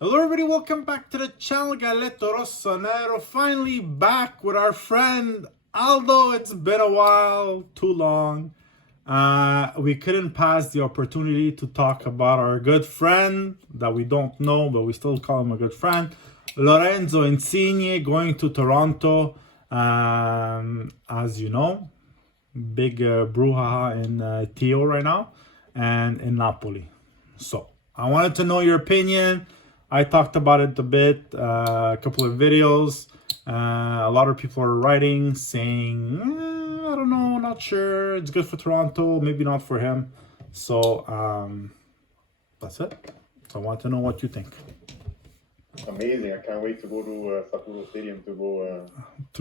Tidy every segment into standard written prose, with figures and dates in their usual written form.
Hello everybody, welcome back to the channel. Galletto Rossonero, finally back with our friend Aldo. It's been a while, too long. We couldn't pass the opportunity to talk about our good friend that we don't know, but we still call him a good friend, Lorenzo Insigne, going to Toronto. As you know, big brouhaha in TO right now and in Napoli. So I wanted to know your opinion. I talked about it a bit, a couple of videos. A lot of people are writing saying, I don't know, not sure. It's good for Toronto, maybe not for him. So that's it. So I want to know what you think. Amazing! I can't wait to go to Sapporo Stadium to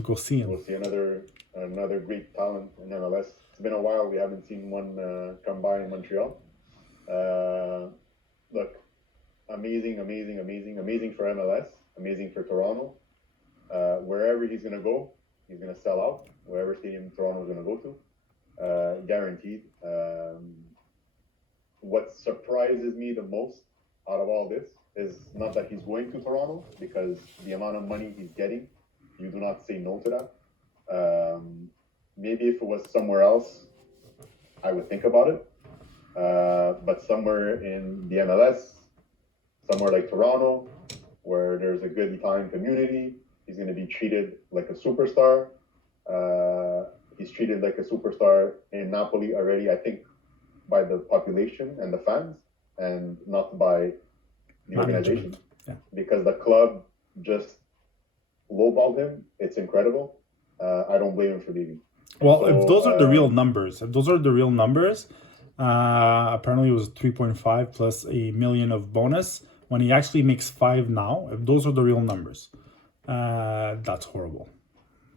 go see him. Go see another great talent in MLS. It's been a while. We haven't seen one come by in Montreal. Look, amazing for MLS. Amazing for Toronto. Wherever he's gonna go, he's gonna sell out. Wherever stadium Toronto's gonna go to, guaranteed. What surprises me the most out of all this is not that he's going to Toronto, because the amount of money he's getting, you do not say no to that. Maybe if it was somewhere else, I would think about it. But somewhere in the MLS, somewhere like Toronto, where there's a good Italian community, he's going to be treated like a superstar. He's treated like a superstar in Napoli already, I think, by the population and the fans, and not by the organization. Yeah. Because the club just lowballed him. It's incredible. I don't blame him for leaving. Well, so, if those are the real numbers, apparently it was 3.5 plus $1 million of bonus when he actually makes 5 now. If those are the real numbers, that's horrible.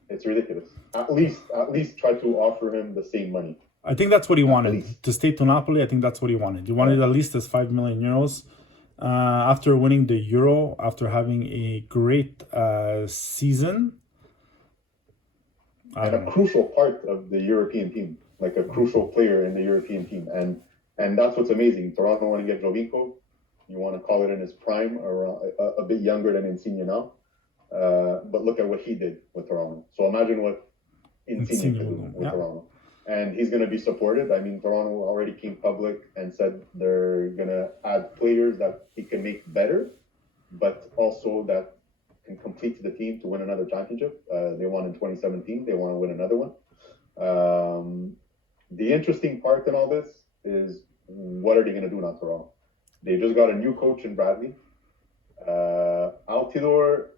It's ridiculous. At least try to offer him the same money. I think that's what he wanted, to stay to Napoli. I think that's what he wanted. He wanted at least this 5 million euros. After winning the Euro, after having a great season. And a crucial part of the European team, like a crucial player in the European team. And that's what's amazing. Toronto want to get Giovinco. You want to call it in his prime, or a bit younger than Insigne now. But look at what he did with Toronto. So imagine what Insigne can do with Toronto. And he's going to be supported. I mean, Toronto already came public and said they're going to add players that he can make better, but also that can complete the team to win another championship. They won in 2017. They want to win another one. The interesting part in all this is, what are they going to do now, Toronto? They just got a new coach in Bradley. Altidore,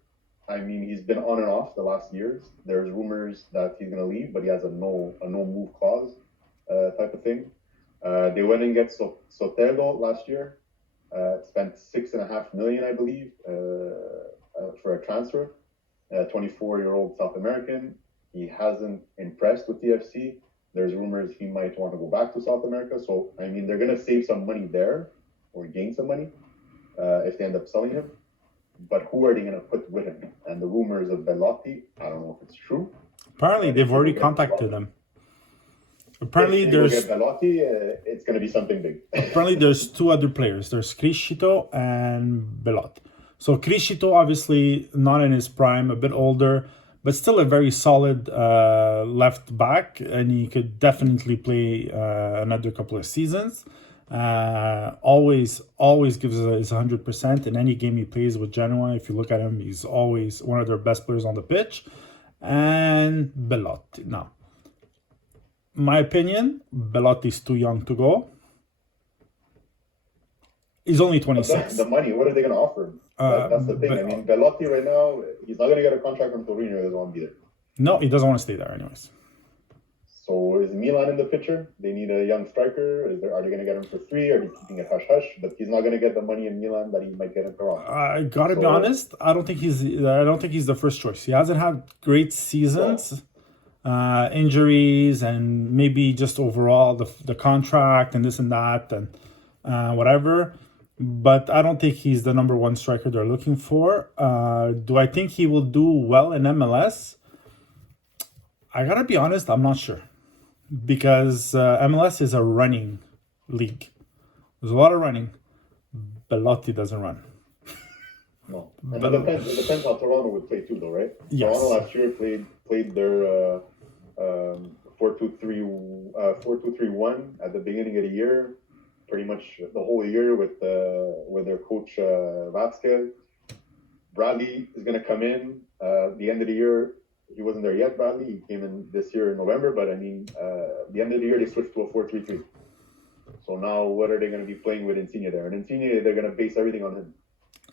I mean, he's been on and off the last years. There's rumors that he's going to leave, but he has a no move clause type of thing. They went and get Sotelo last year. Spent $6.5 million, I believe, for a transfer. 24-year-old South American. He hasn't impressed with TFC. There's rumors he might want to go back to South America. So, I mean, they're going to save some money there, or gain some money, if they end up selling him. But who are they going to put with him? And the rumors of Bellotti, I don't know if it's true. Apparently, they've already contacted him. Apparently, if there's Bellotti, it's going to be something big. Apparently, there's 2 other players. There's Criscito and Bellotti. So Criscito, obviously not in his prime, a bit older, but still a very solid left back, and he could definitely play another couple of seasons. Always gives his 100% in any game he plays with Genoa. If you look at him, he's always one of their best players on the pitch. And Bellotti. Now, my opinion, Bellotti's too young to go. He's only 26. The money, what are they going to offer him? That's the thing. I mean, Bellotti right now, he's not going to get a contract from Torino. He doesn't want to be there. No, he doesn't want to stay there anyways. So is Milan in the picture? They need a young striker. Are they going to get him for free? Are they keeping it hush-hush? But he's not going to get the money in Milan that he might get in Toronto. I gotta be honest. I don't think he's the first choice. He hasn't had great seasons, injuries, and maybe just overall the contract and this and that and whatever. But I don't think he's the number 1 striker they're looking for. Do I think he will do well in MLS? I gotta be honest. I'm not sure. Because MLS is a running league. There's a lot of running. Bellotti doesn't run. No. And it depends how Toronto would play too, though, right? Yes. Toronto last year played their 4-2-3-1 at the beginning of the year, pretty much the whole year with their coach Vasquez. Bradley is going to come in the end of the year. He wasn't there yet, Bradley. He came in this year in November, but I mean, the end of the year they switched to a 4-3-3. So now, what are they going to be playing with Insigne there? And Insigne, they're going to base everything on him.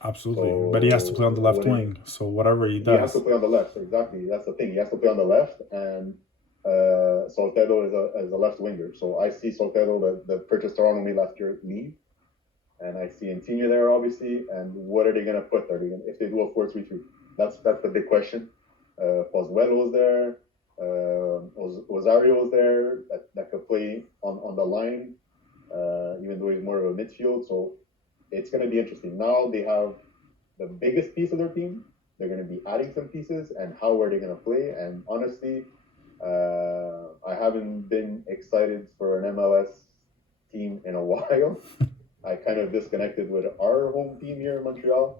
Absolutely, So, but he has to play on the left wing. So whatever he does, he has to play on the left. Exactly, that's the thing. He has to play on the left, and Soltero is a left winger. So I see Soltero, the purchase Toronto made last year, leave, and I see Insigne there, obviously. And what are they going to put? Are they going if they do a 4-3-3? That's the big question. Pozuelo's there, Osario's there that could play on the line, even though he's more of a midfield. So it's going to be interesting. Now they have the biggest piece of their team. They're going to be adding some pieces, and how are they going to play? And honestly, I haven't been excited for an MLS team in a while. I kind of disconnected with our home team here in Montreal.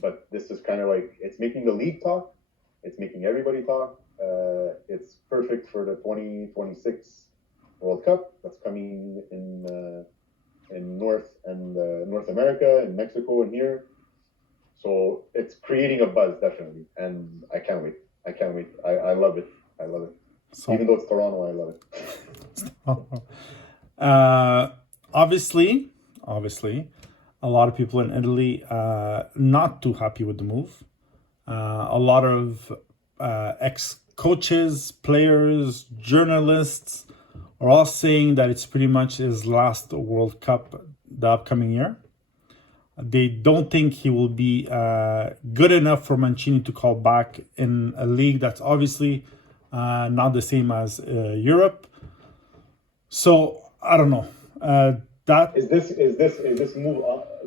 But this is kind of like, it's making the league talk. It's making everybody talk. It's perfect for the 2026 World Cup that's coming in North America, in Mexico, and here. So it's creating a buzz, definitely, and I can't wait. I love it. So, even though it's Toronto, I love it. Obviously, a lot of people in Italy not too happy with the move. A lot of ex-coaches, players, journalists are all saying that it's pretty much his last World Cup the upcoming year. They don't think he will be good enough for Mancini to call back in a league that's obviously not the same as Europe. So I don't know. That is this move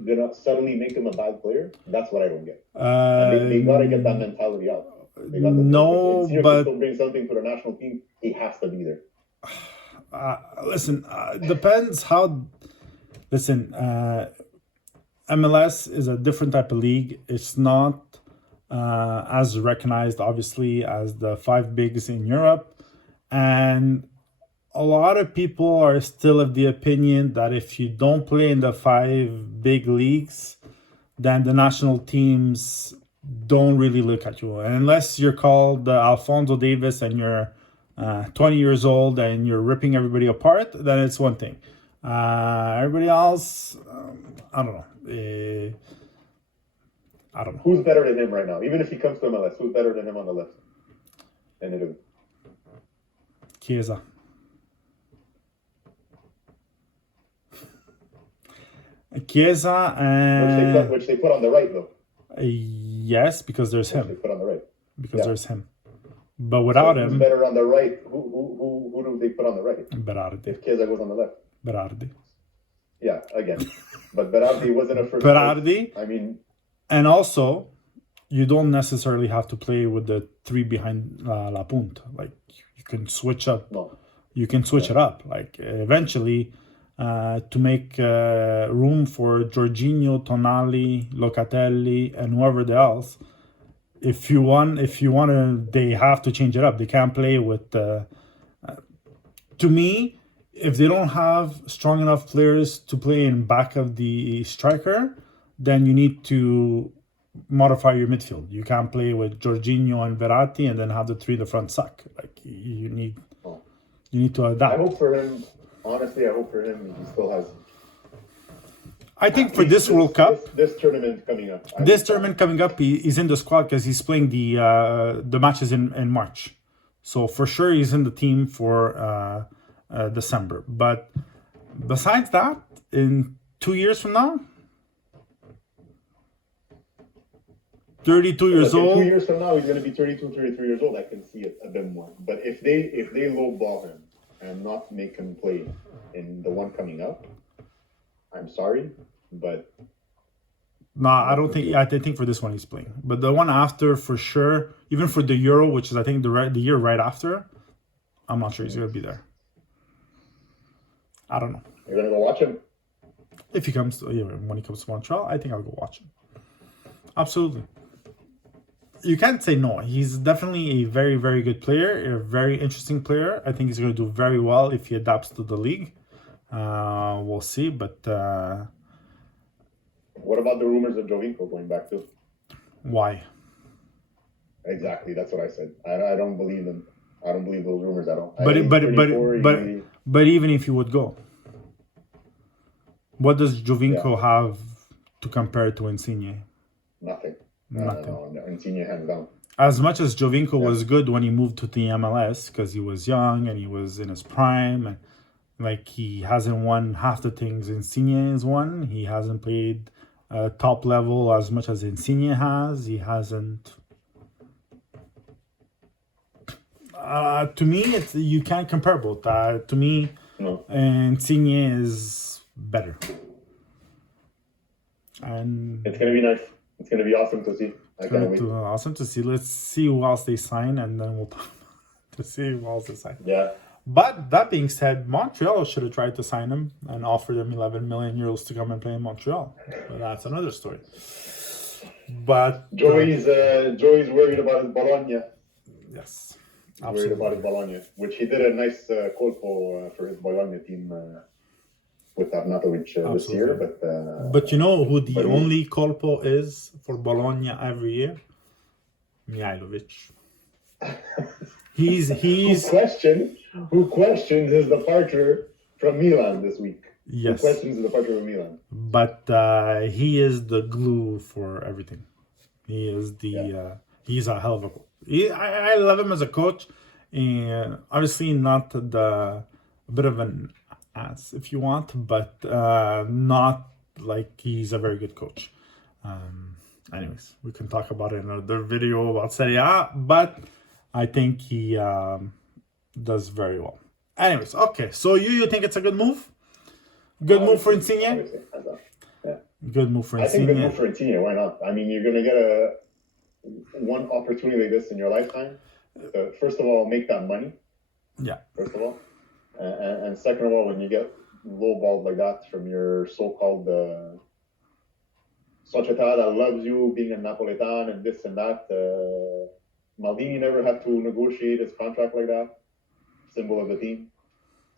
gonna suddenly make him a bad player? That's what I don't get. They gotta get that mentality out. But still bring something to the national team. He has to be there. Listen, depends how. Listen, MLS is a different type of league. It's not as recognized, obviously, as the 5 bigs in Europe, and a lot of people are still of the opinion that if you don't play in the 5 big leagues, then the national teams don't really look at you. And unless you're called Alphonso Davis and you're 20 years old and you're ripping everybody apart, then it's one thing. Everybody else, I don't know. I don't know. Who's better than him right now? Even if he comes to MLS, who's better than him on the left? And it is Chiesa. Chiesa and which they put on the right, though. Yes, because there's him. They put on the right. Because there's him. But without him, who's better on the right? Who do they put on the right? Berardi. If Chiesa goes on the left. Berardi. Yeah, again. But Berardi wasn't a first. Berardi. I mean, and also, you don't necessarily have to play with the 3 behind La Punta. Like, you can switch up. No. You can switch it up. Like, eventually, to make room for Jorginho, Tonali, Locatelli, and whoever else. If you want to, they have to change it up. They can't play with. To me, if they don't have strong enough players to play in back of the striker, then you need to modify your midfield. You can't play with Jorginho and Verratti and then have the 3 in the front suck. Like, you need to adapt. I hope for him. Honestly, I hope for him he still has. I think for this World Cup, this tournament coming up. He's in the squad because he's playing the matches in March. So for sure he's in the team for December. But besides that, in 2 years from now, 32 years old. 2 years from now, he's going to be 32, 33 years old. I can see it a bit more. But if they lowball him and not make him play in the one coming up, I'm sorry, but I don't think. I think for this one he's playing, but the one after for sure. Even for the Euro, which is I think the year right after, I'm not sure he's gonna be there. I don't know. You're gonna go watch him? If he comes to, when he comes to Montreal, I think I'll go watch him. Absolutely. You can't say no. He's definitely a very, very good player, a very interesting player. I think he's going to do very well if he adapts to the league. We'll see, but what about the rumors of Giovinco going back too? Why? Exactly, that's what I said. I don't believe them. I don't believe those rumors at all. But even if he would go, what does Giovinco have to compare to Insigne? Nothing. Nothing. No. Insigne hands down. As much as Giovinco was good when he moved to the MLS because he was young and he was in his prime, and like he hasn't won half the things Insigne has won. He hasn't played top level as much as Insigne has. He hasn't. To me, you can't compare both. To me, no. Insigne is better, and it's gonna be nice. It's gonna be awesome to see. I can't wait. Awesome to see. Let's see who else they sign, and then we'll talk to see who else they sign. Yeah. But that being said, Montreal should have tried to sign him and offer them 11 million euros to come and play in Montreal. But that's another story. But Joey's worried about his Bologna. Yes, absolutely. Worried about his Bologna, which he did a nice colpo for his Bologna team with Arnautovic this year. But you know who the only colpo is for Bologna every year? Mihailovic. He's who questioned his departure from Milan this week. Yes. Who questions the departure from Milan. But he is the glue for everything. He is he's a hell of a coach. I love him as a coach. And obviously not a bit of an ass if you want, but not like he's a very good coach. Anyways, we can talk about it in another video about Serie A, but I think he does very well. Anyways, okay. So you think it's a good move? Good move for Insigne? Yeah. Good move for Insigne. I think good move for Insigne. Why not? I mean, you're going to get one opportunity like this in your lifetime. First of all, make that money. Yeah. First of all. And second of all, when you get lowballed like that from your so-called società that loves you, being a Napoletan and this and that, Maldini never had to negotiate his contract like that, symbol of the team.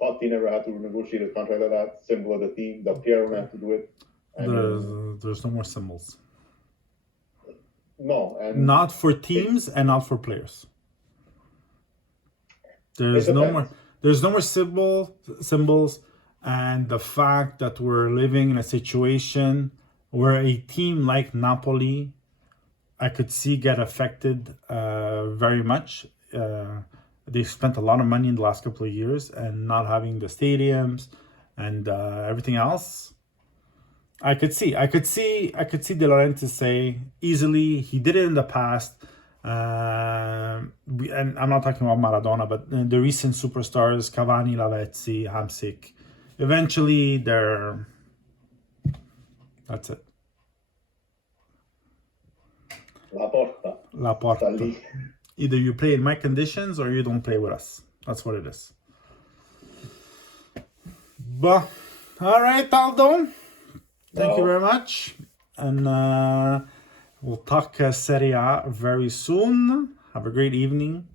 Totti never had to negotiate his contract like that, symbol of the team. Del Piero had to do it. There's no more symbols. No. And not for teams and not for players. There's no more symbols, and the fact that we're living in a situation where a team like Napoli, I could see get affected very much. They've spent a lot of money in the last couple of years and not having the stadiums and everything else. I could see De Laurentiis say easily. He did it in the past. And I'm not talking about Maradona, but the recent superstars, Cavani, Lavezzi, Hamsik, eventually that's it. La Porta. Either you play in my conditions or you don't play with us. That's what it is. But, all right, Aldo. Thank you very much. And we'll talk Serie A very soon. Have a great evening.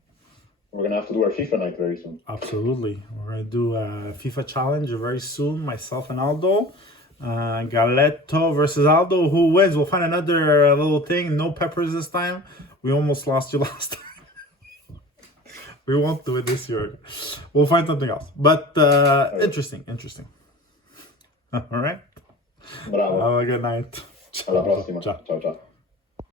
We're going to have to do our FIFA night very soon. Absolutely. We're going to do a FIFA challenge very soon, myself and Aldo. Galletto versus Aldo. Who wins? We'll find another little thing. No peppers this time. We almost lost you last time. We won't do it this year. We'll find something else. But interesting. All right. Bravo. Have a good night. Alla prossima. Ciao.